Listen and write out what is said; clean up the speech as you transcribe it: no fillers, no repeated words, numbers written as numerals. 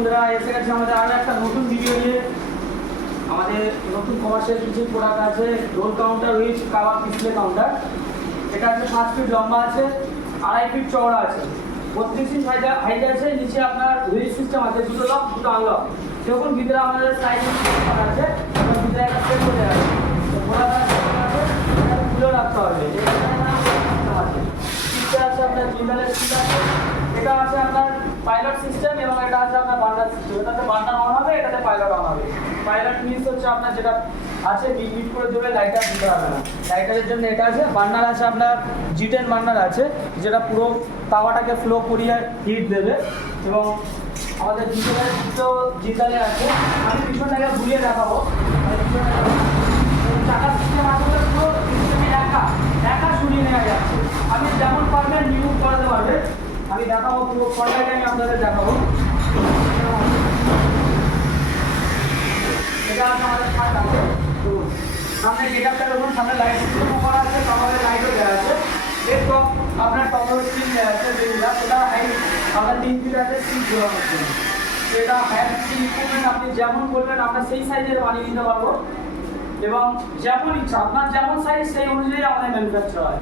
বন্ধুরা, এসে গেছে আমাদের আরো একটা নতুন ভিডিও নিয়ে। আমাদের নতুন কমার্শিয়াল কিছু প্রোডাক্ট আছে। Roll counter with kebab display counter. এটা আছে 7 ফিট লম্বা আছে, 2.5 ফিট চওড়া আছে, 32 ইঞ্চ হাইট আছে। নিচে আপনার হুইল সিস্টেম আছে, দুটো লক দুটো আনলক। দেখুন ভিতরে আমাদের সাইড করা আছে এবং ভিতরে একটা সেট করে আছে। তো প্রোডাক্ট আছে খুলে রাখতে হবে। সিস্টেম আছে আপনার জিন্দালের সিস্টেম আছে। এটা আছে আপনার পাইলট সিস্টেম এবং এটা আছে আপনার বান্ডার সিস্টেম। এটাতে বান্ডার অন হবে, এটাতে পাইলট অন হবে। পাইলট মিনস হচ্ছে আপনার যেটা আছে মিট করে দেবে, লাইটার দিতে হবে না। লাইটারের জন্য এটা আছে। বান্ডার আছে আপনার G10 বান্ডার আছে, যেটা পুরো তাওয়াটাকে ফ্লো করিয়ে হিট দেবে। এবং আমাদের ভিতরে দুটো জিন্দালে আছে। আমি পিছনটাকে ঘুরিয়ে দেখাবো। চাকা সিস্টেম আছে বলে পুরো সিস্টেমে একা সরিয়ে নেওয়া যাচ্ছে। আপনি যেমন পারবেন রিমুভ করাতে পারবেন। আমি দেখাবো পুরো ফ্রন্টটাকে, আমি আপনাদের দেখাবো। এটা আছে আমাদের ফার্স্ট আছে। তো সামনে গেটআপটা দেখুন, সামনে লাইট সিস্টেমও করা আছে, কাভারের লাইটও দেওয়া আছে। এর টপ আপনার টপের স্ক্রিন দেওয়া আছে, যেগুলা সেটা হাইট আপনার 3 ফিট আছে, সিট ঘোরানোর জন্য। এটা হ্যান্ড ইকুইপমেন্ট আপনি যেমন বলবেন আমরা সেই সাইজের বানিয়ে দিতে পারবো। এবং যেমন ইচ্ছা আপনার যেমন সাইজ সেই অনুযায়ী আমাদের ম্যানুফ্যাকচার হয়।